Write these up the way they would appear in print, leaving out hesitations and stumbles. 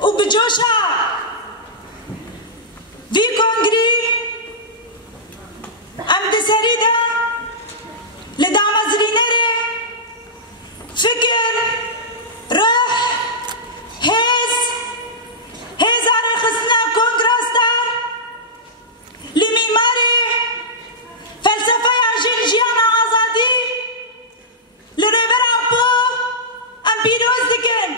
وبجوشا في كونغري ام دسريدا لدعم زرينري فكر روح هزار خصنا كونغراستار لميماري فلسفة عجل جيانا آزادي لريبر أبو ام بيروز دكن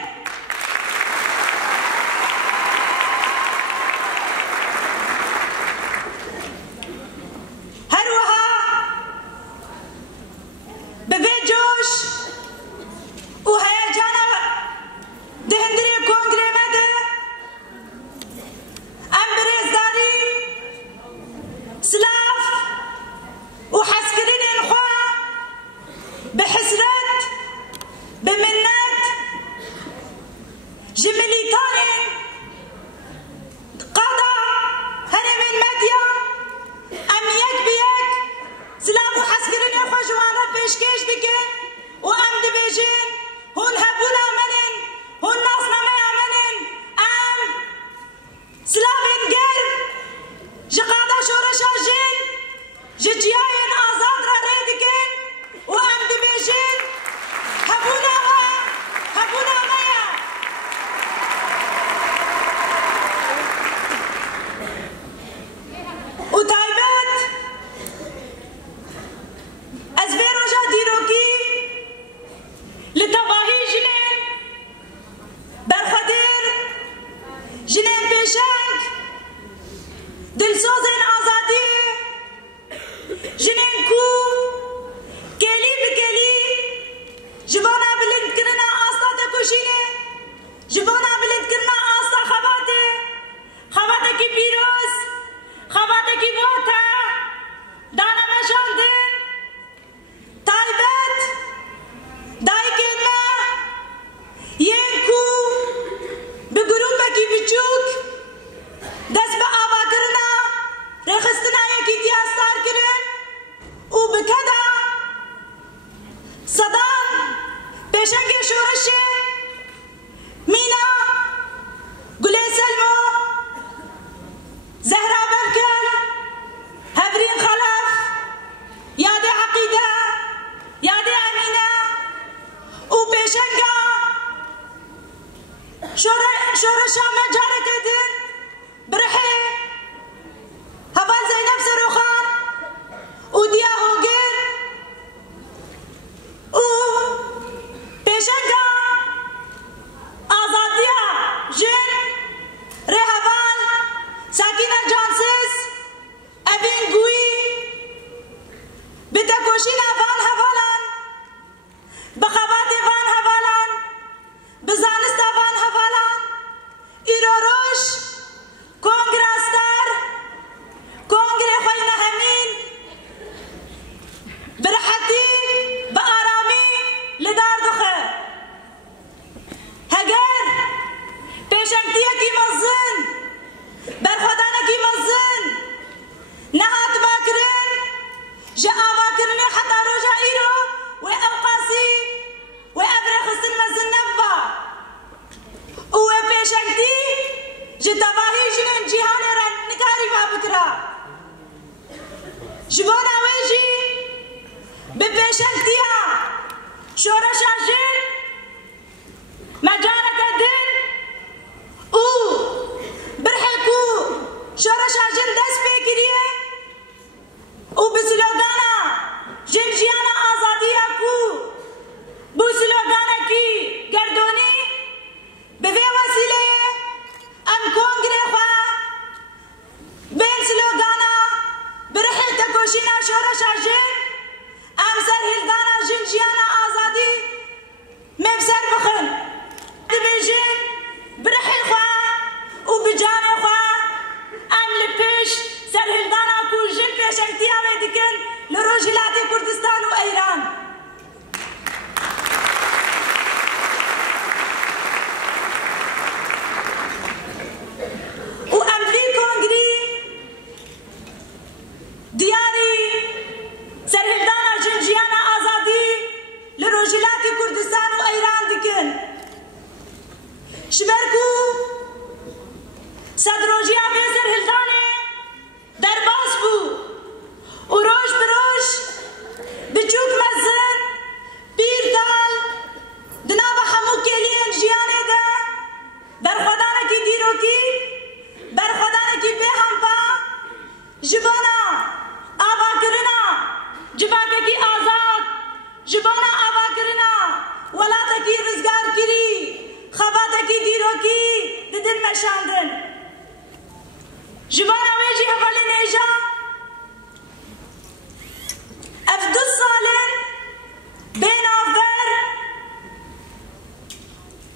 او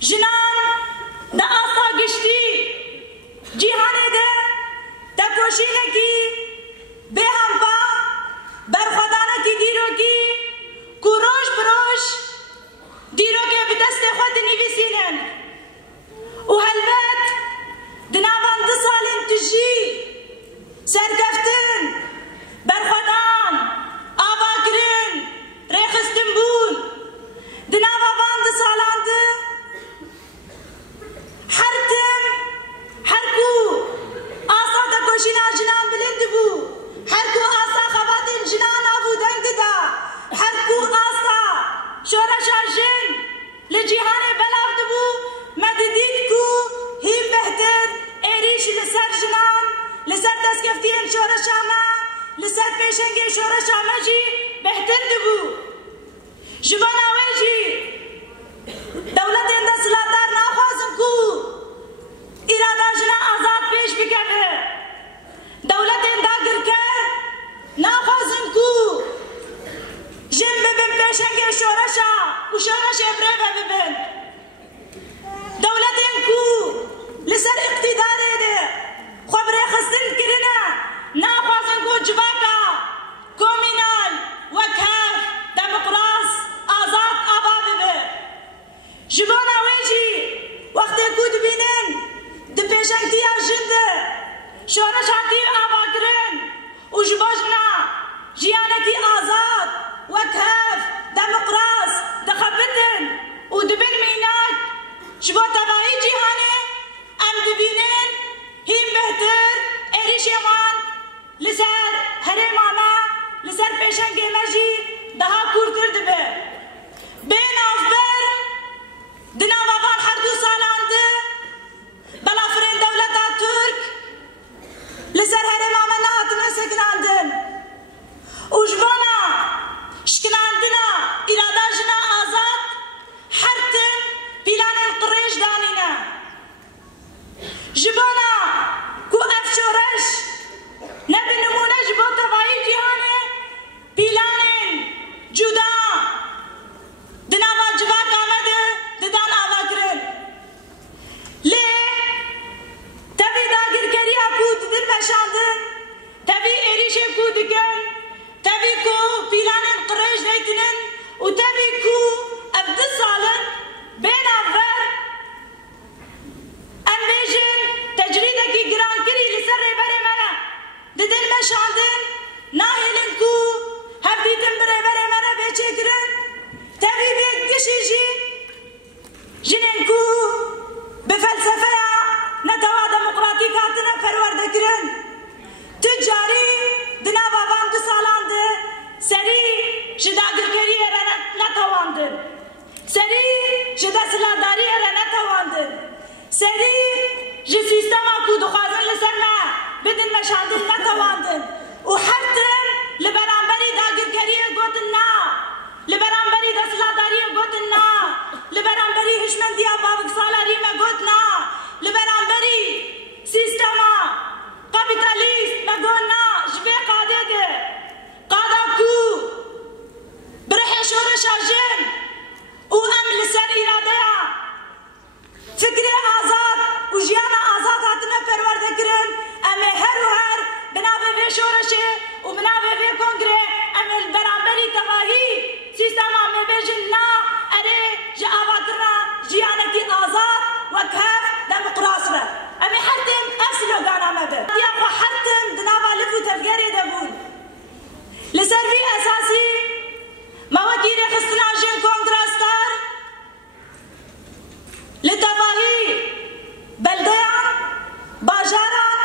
جنان دا آسا گشتی جیهانه ده دا کوشینه کی به همپا برخودانه کی دیرو کی کوروش بروش دیرو که به دست خود نویسینن و هلبت دناوان 2 سالین تجی سرگفتن برخودان آوا کرن ریخستن بون دناوان 2 سالان ده هرکو آسا دا کوشینا جنان بلند بو هرکو آسا خواتین جنان آبو دنگ دا هرکو آسا شورشا جن لجیهان بلافت بو مددید کو هیم بهتر ایریش لسر جنان لسر دستگفتین شورشا ما لسر پیشنگی شورشا ما جی بهتر دبو جبان آوه جی دولت اندہ سلادار ناخوازم کو ارادا جنا آزاد پیش بکبه دولت اندہ گرکر ناخوازم کو جن ببن پیشنگی شورشا و شورش ابره ببن دولت انکو لسر اقتدار ده خبره خستن کرنه ناخوازم کو جواکا کومینال وکهف دمقراس آزاد آبا ببه جبانا ویجی وقتی کود بینن ده پیشنگتی جنده شورش هاتی آبا کرن و جباجنا جیانتی آزاد وکهف دمقراس دخبتن و دبن مینات جبا تباهی جیهانه ام دبینن هیم بهتر ایریش امان لسر هرم آما لسر پیشنگی مجی دها کورتر دبه بین آفبر دناوان هر 2 سالان ده بلافرین دولت ترک لسر هرم آما نهاتنه سکناندن و جبانا شکناندنا ارادا جنا آزاد حرتن پیلان القریش دانینا جبانا کو افشورش نبی نمونه جبا تبایی جیهانه پیلان جدا دناوا جواک آمده ددان آوا کرن لی تبی داگر کری کود دل بشاندن تبی ایریش کود کن تبی کو پیلان القریش دیتنن و تبی کو اب 2 سالن بین آور اندیشن تجریده کی گران کری لسر ریبره منا دل بشاندن ناهلن کو هفدیتن بریبره منا بیچه کرن تبی بیک کشی جی جنن کو بفلسفه نتوا دموقراطی کاتنا پرورده کرن تجاری دناوا 2 سالان ده سری جداگر کری ارا نتواندن سری جدا سلاداری ارا نتواندن سری جی سیستما کو دخوازن لسر ما بدن مشاندن نتواندن و حرتن لبرانبری داگر کری گوتن نا لبرانبری دا سلاداری گوتن نا لبرانبری هشمندی بابک سالاری ما گوتن نا لبرانبری سیستما کپیتالیست ما گوتن نا جبه قاده ده قاده کو برح شورش آجن و ام لسر اراده فکر آزاد و جیان آزاد هاتنه پرورده کرن امه هر و هر بنابه به شورشه و بنابه به کنگره امه برانبری تواهی سیستم امه بیجن نا اره جا آواتنا جیانتی آزاد و کهف دمقراس به امه حرتم افسلو گانا مبه یا و حرتم دنابه لفو تفگری دبون لسر بی اساسی موکیر خستنا جن کنگراستار لتواهی بلدیان باجاران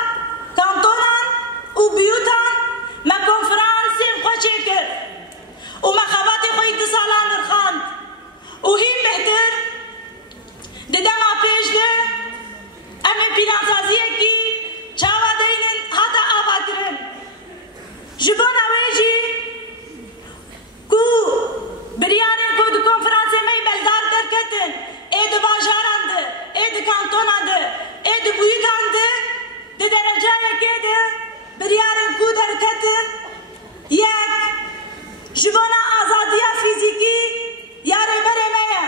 کانتونان و بیوتان ما کنفرانسین خوشی کرد و ما خواتی خوی 2 سالان رخاند و هیم بهتر ددم آپیش ده امی پیلانسازیه کی چاوا دینن حتا آوا کرن جبان آویجی کو بریانی کو دو کنفرانس می بلدار درکتن اید باجاران ده اید کانتونان ده اید بویتان ده ده درجه یکی ده بریانی کو درکتن یک جوانا آزادی فیزیکی یاره بره میه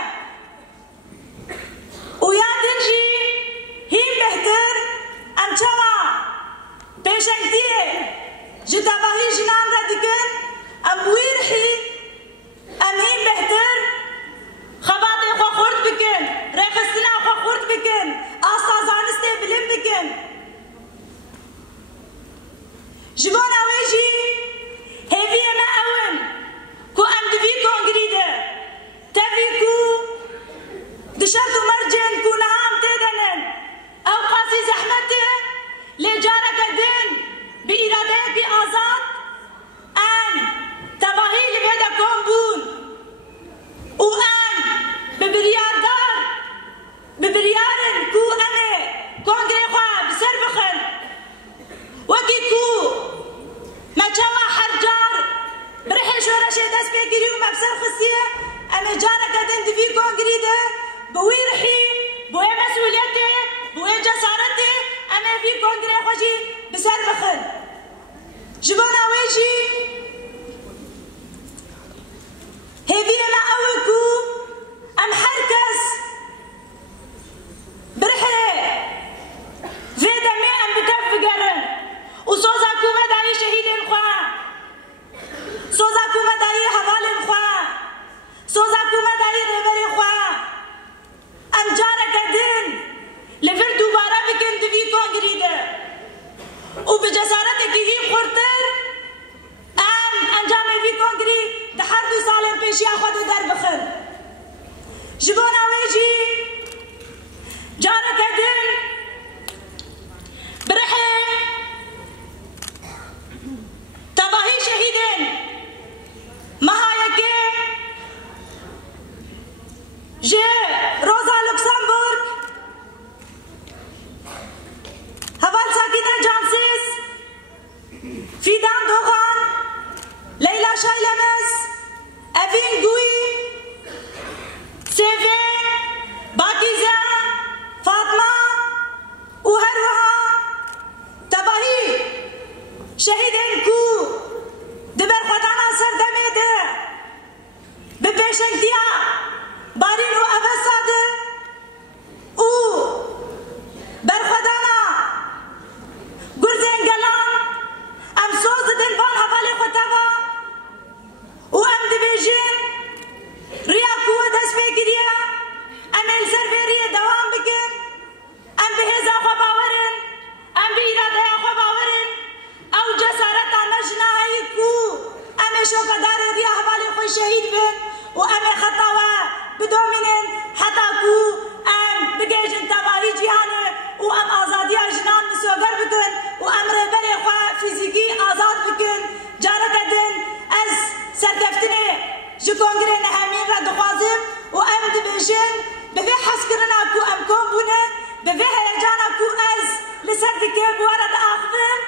دبیجن به حسکرنا کو امکان بونه به هیجانا کو از لسر دکه بوارد آخفن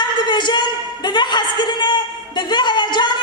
ام دبیجن به حسکرنه به هیجان